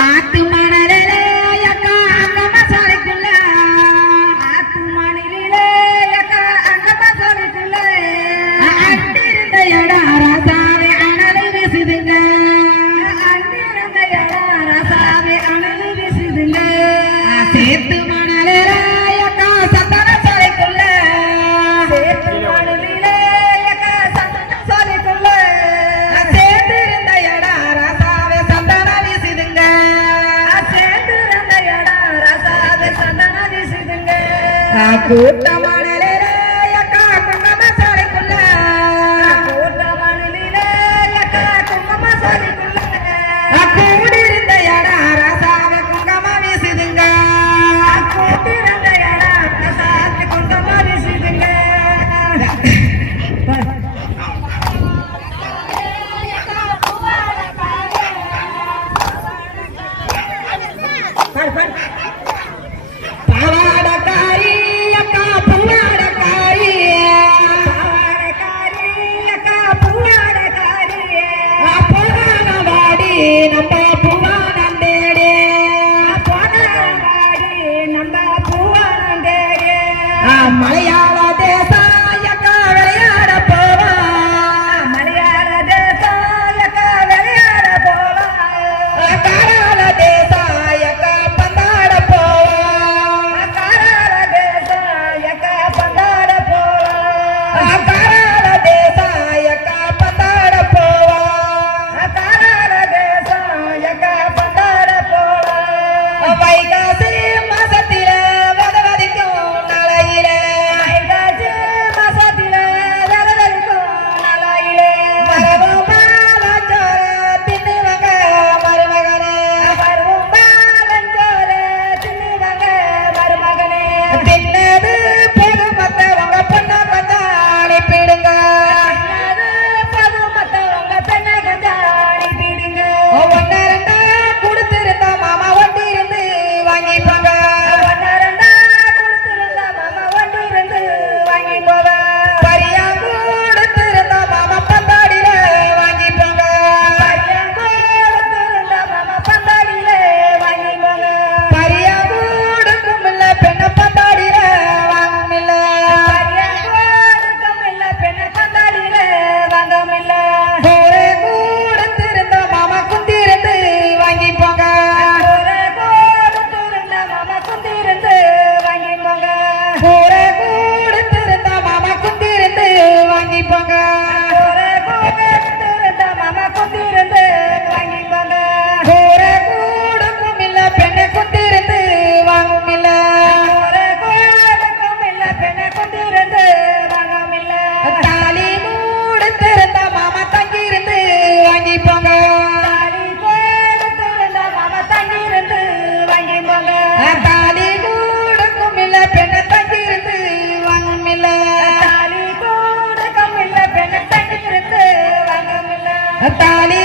ஆத்து மணலே அக்கா அங்கம்மா சாலைக்குள்ள ஆத்து மணலிலே அக்கா அங்கம்மா சாலைக்குள்ள அண்டிருந்த எடா ரசாவே அனலை வீசுதுங்க அண்டிருந்த எடா ரசாவே அனலை வீசுதுங்க சேர்த்து மணலே அக்கா சந்தன சாலைக்குள்ள சேர்த்து மணலிலே அக்கா சந்தன சாலைக்குள்ள சேர்ந்திருந்த எடா ரசாவே சந்தன வீசுதுங்க சேர்ந்திருந்த எடா ரசாவே சந்தன வீசுதுங்க கூட்டமானலே அக்கா குங்கம சாலைக்குள்ள கூட்டமானலே அக்கா குங்கம சாலைக்குள்ள கூடிருந்த எடா ரசாவே குங்கம வீசுதுங்க கூட்டிருந்த எடா ரசாவே குங்கம வீசுதுங்க பாவாடக்காரி அக்கா பூவாடக்காரி பாவாடக்காரி அக்கா பூவாடக்காரி போனாடி நம்ம பூவானந்தேடி போனாடி நம்ம பூவானந்தேடி மலையாள தேசாயக்கா விளையாட போவா மலையாள தேசாயக்கா விளையாட போவா காராள தேசாயக்கா பந்தாட போவா காராள தேசாயக்கா பந்தாட போவா காராள தேசாயக்கா பந்தாட போவா காராள தேசாயக்கா பந்தாட போவா வைகாசி மாசத்தில வதவதிக்கும் நாளையில வைகாசி மாசத்தில வதவதிக்கும் நாளையில மரபும் பாலஞ்சோர தின்னுவங்க மருமகனே மரபும் பாலஞ்சோர தின்னுவங்க மருமகனே தின்னது பொதுமத்த உங்க பொண்ண கொஞ்சம் அனுப்பிடுங்க பொதுமத்த உங்க பெண்ணை கொஞ்சம் அனுப்பிடுங்க ஒன்னு ரெண்டா கொடுத்திருந்த மாமா ஒட்டி இருந்து வாங்கிப்பாங்க ஒன்னு ரெண்டா கொடுத்திருந்த மாமா ஒட்டி இருந்து வாங்கிப்போங்க பரியா கொடுத்திருந்த மாமா பந்தாடியில வாங்கிப்போங்க பரியா கொடுத்திருந்த மாமா பந்தாடியில வாங்கிப்போங்க பரியா கொடுக்கும் இல்ல பெண்ண பந்தாடியில வாங்கும் இல்ல பரியா கொடுக்கும் இல்ல பெண்ண பந்தாடியில வாங்கும் இல்ல ஒரே கொடுத்திருந்த மாமா குந்திருந்து வாங்கிப்போங்க ஒரே கொடுத்திருந்த மாமா குந்திருந்து வாங்கிப்போங்க ஒரே கொடுத்திருந்த மாமா குந்திருந்து வாங்கிப்போங்க ஒரே கொடுத்திருந்த மாமா குந்திருந்து வாங்கிப்போங்க ஒரே கொடுக்கும் இல்ல பெண்ணை குந்திருந்து வாங்கும் இல்ல ஒரே கொடுக்கும் இல்ல பெண்ணை குந்திருந்து வாங்கும் இல்ல தாலி மூடுத்திருந்த மாமா தங்கியிருந்து வாங்கிப்போங்க தாலி மூடுத்திருந்த மாமா தங்கியிருந்து வாங்கிப்போங்க தாலி மூடுக்கும் இல்ல பெண்ணை தங்கியிருந்து வாங்கும் இல்ல தாலி மூடுக்கும் இல்ல பெண்ணை தங்கியிருந்து வாங்கும் இல்ல தாலி